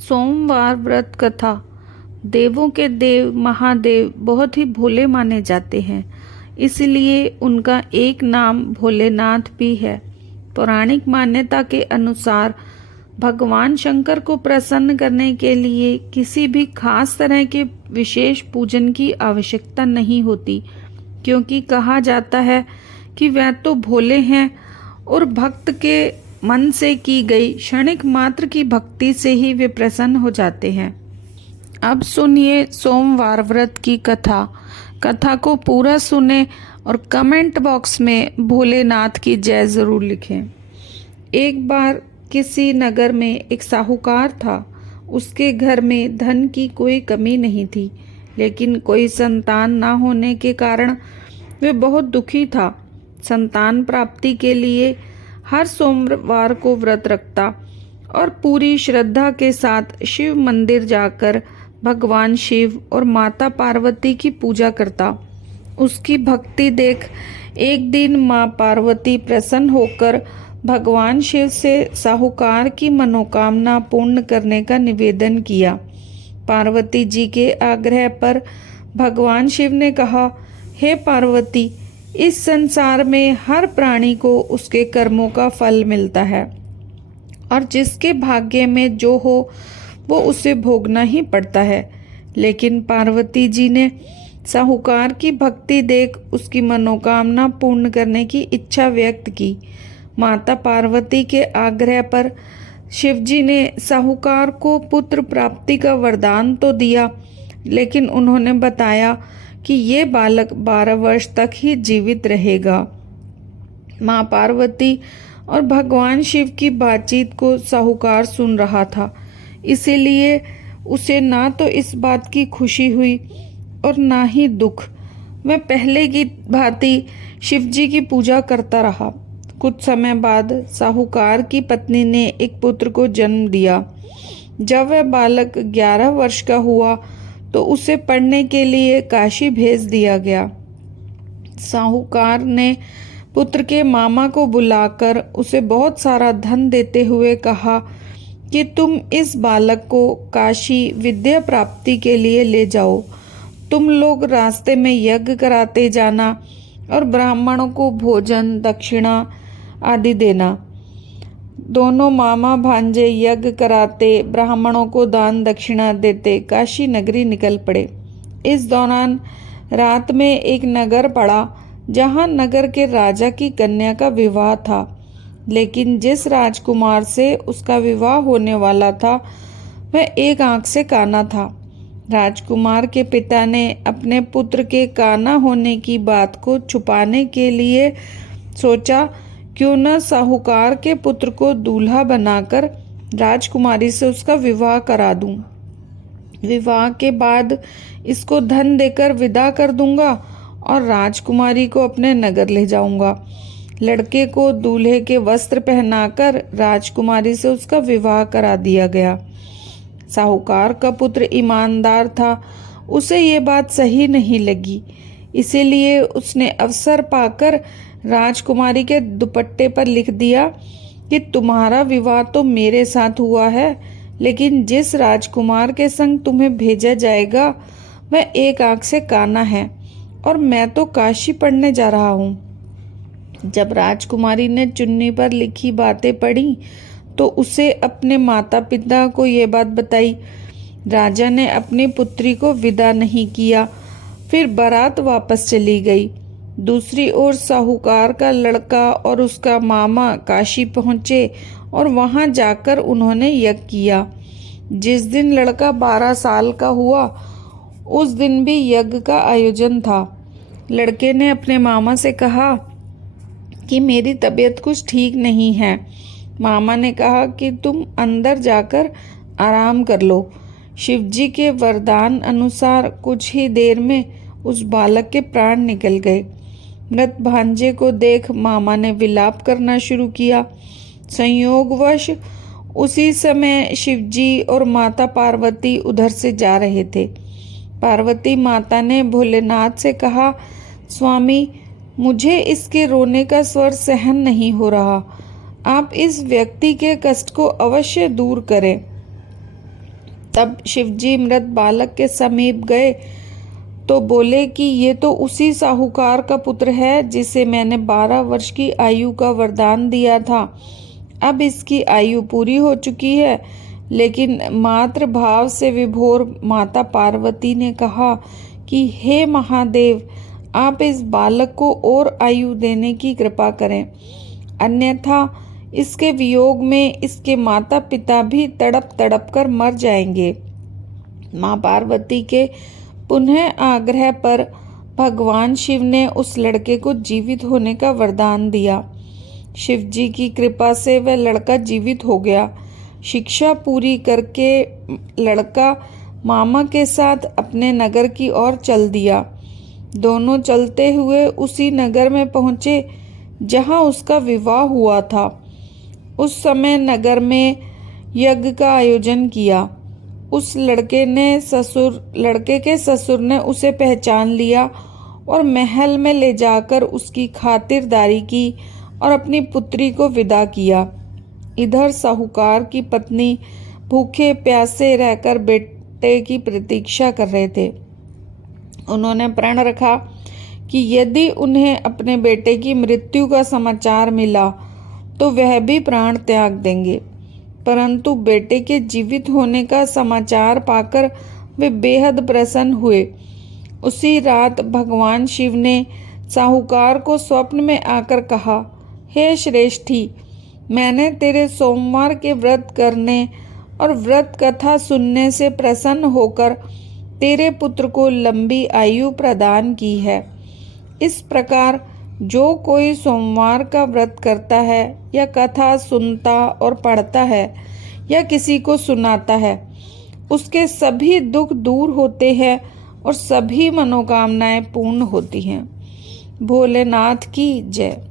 सोमवार व्रत कथा। देवों के देव महादेव बहुत ही भोले माने जाते हैं, इसलिए उनका एक नाम भोलेनाथ भी है। पौराणिक मान्यता के अनुसार भगवान शंकर को प्रसन्न करने के लिए किसी भी खास तरह के विशेष पूजन की आवश्यकता नहीं होती, क्योंकि कहा जाता है कि वह तो भोले हैं और भक्त के मन से की गई क्षणिक मात्र की भक्ति से ही वे प्रसन्न हो जाते हैं। अब सुनिए सोमवार व्रत की कथा। कथा को पूरा सुने और कमेंट बॉक्स में भोलेनाथ की जय जरूर लिखें। एक बार किसी नगर में एक साहूकार था। उसके घर में धन की कोई कमी नहीं थी, लेकिन कोई संतान ना होने के कारण वे बहुत दुखी था। संतान प्राप्ति के लिए हर सोमवार को व्रत रखता और पूरी श्रद्धा के साथ शिव मंदिर जाकर भगवान शिव और माता पार्वती की पूजा करता। उसकी भक्ति देख एक दिन माँ पार्वती प्रसन्न होकर भगवान शिव से साहूकार की मनोकामना पूर्ण करने का निवेदन किया। पार्वती जी के आग्रह पर भगवान शिव ने कहा, हे पार्वती, इस संसार में हर प्राणी को उसके कर्मों का फल मिलता है और जिसके भाग्य में जो हो वो उसे भोगना ही पड़ता है। लेकिन पार्वती जी ने साहूकार की भक्ति देख उसकी मनोकामना पूर्ण करने की इच्छा व्यक्त की। माता पार्वती के आग्रह पर शिवजी ने साहूकार को पुत्र प्राप्ति का वरदान तो दिया, लेकिन उन्होंने बताया कि ये बालक 12 वर्ष तक ही जीवित रहेगा। माँ पार्वती और भगवान शिव की बातचीत को साहूकार सुन रहा था, इसीलिए उसे ना तो इस बात की खुशी हुई और ना ही दुख। वह पहले की भांति शिवजी की पूजा करता रहा। कुछ समय बाद साहूकार की पत्नी ने एक पुत्र को जन्म दिया। जब वह बालक 11 वर्ष का हुआ तो उसे पढ़ने के लिए काशी भेज दिया गया। साहूकार ने पुत्र के मामा को बुलाकर उसे बहुत सारा धन देते हुए कहा कि तुम इस बालक को काशी विद्या प्राप्ति के लिए ले जाओ। तुम लोग रास्ते में यज्ञ कराते जाना और ब्राह्मणों को भोजन दक्षिणा आदि देना। दोनों मामा भांजे यज्ञ कराते, ब्राह्मणों को दान दक्षिणा देते काशी नगरी निकल पड़े। इस दौरान रात में एक नगर पड़ा जहां नगर के राजा की कन्या का विवाह था, लेकिन जिस राजकुमार से उसका विवाह होने वाला था वह एक आंख से काना था। राजकुमार के पिता ने अपने पुत्र के काना होने की बात को छुपाने के लिए सोचा, क्यों न साहूकार के पुत्र को दूल्हा बनाकर राजकुमारी से उसका विवाह करा दूं। विवाह के बाद इसको धन देकर विदा कर दूंगा और राजकुमारी को अपने नगर ले जाऊंगा। लड़के को दूल्हे के वस्त्र पहनाकर राजकुमारी से उसका विवाह करा दिया गया। साहूकार का पुत्र ईमानदार था, उसे ये बात सही नहीं लगी, इसीलिए उसने अवसर पाकर राजकुमारी के दुपट्टे पर लिख दिया कि तुम्हारा विवाह तो मेरे साथ हुआ है, लेकिन जिस राजकुमार के संग तुम्हें भेजा जाएगा वह एक आंख से काना है और मैं तो काशी पढ़ने जा रहा हूँ। जब राजकुमारी ने चुन्नी पर लिखी बातें पढ़ी तो उसे अपने माता पिता को ये बात बताई। राजा ने अपनी पुत्री को विदा नहीं किया, फिर बारात वापस चली गई। दूसरी ओर साहूकार का लड़का और उसका मामा काशी पहुँचे और वहाँ जाकर उन्होंने यज्ञ किया। जिस दिन लड़का 12 साल का हुआ उस दिन भी यज्ञ का आयोजन था। लड़के ने अपने मामा से कहा कि मेरी तबीयत कुछ ठीक नहीं है। मामा ने कहा कि तुम अंदर जाकर आराम कर लो। शिवजी के वरदान अनुसार कुछ ही देर में उस बालक के प्राण निकल गए। मृत भांजे को देख मामा ने विलाप करना शुरू किया। संयोगवश उसी समय शिवजी और माता पार्वती उधर से जा रहे थे। पार्वती माता ने भोलेनाथ से कहा, स्वामी, मुझे इसके रोने का स्वर सहन नहीं हो रहा, आप इस व्यक्ति के कष्ट को अवश्य दूर करें। तब शिवजी मृत बालक के समीप गए तो बोले कि ये तो उसी साहूकार का पुत्र है जिसे मैंने 12 वर्ष की आयु का वरदान दिया था। अब इसकी आयु पूरी हो चुकी है। लेकिन मातृ भाव से विभोर माता पार्वती ने कहा कि हे महादेव, आप इस बालक को और आयु देने की कृपा करें, अन्यथा इसके वियोग में इसके माता पिता भी तड़प तड़प कर मर जाएंगे। माँ पार्वती के पुनः आग्रह पर भगवान शिव ने उस लड़के को जीवित होने का वरदान दिया। शिव जी की कृपा से वह लड़का जीवित हो गया। शिक्षा पूरी करके लड़का मामा के साथ अपने नगर की ओर चल दिया। दोनों चलते हुए उसी नगर में पहुँचे जहाँ उसका विवाह हुआ था। उस समय नगर में यज्ञ का आयोजन किया। उस लड़के के ससुर ने उसे पहचान लिया और महल में ले जाकर उसकी खातिरदारी की और अपनी पुत्री को विदा किया। इधर साहूकार की पत्नी भूखे प्यासे रहकर बेटे की प्रतीक्षा कर रहे थे। उन्होंने प्रण रखा कि यदि उन्हें अपने बेटे की मृत्यु का समाचार मिला तो वह भी प्राण त्याग देंगे। परंतु बेटे के जीवित होने का समाचार पाकर वे बेहद प्रसन्न हुए। उसी रात भगवान शिव ने साहूकार को स्वप्न में आकर कहा, हे श्रेष्ठी, मैंने तेरे सोमवार के व्रत करने और व्रत कथा सुनने से प्रसन्न होकर तेरे पुत्र को लंबी आयु प्रदान की है। इस प्रकार जो कोई सोमवार का व्रत करता है या कथा सुनता और पढ़ता है या किसी को सुनाता है, उसके सभी दुख दूर होते हैं और सभी मनोकामनाएं पूर्ण होती हैं। भोलेनाथ की जय।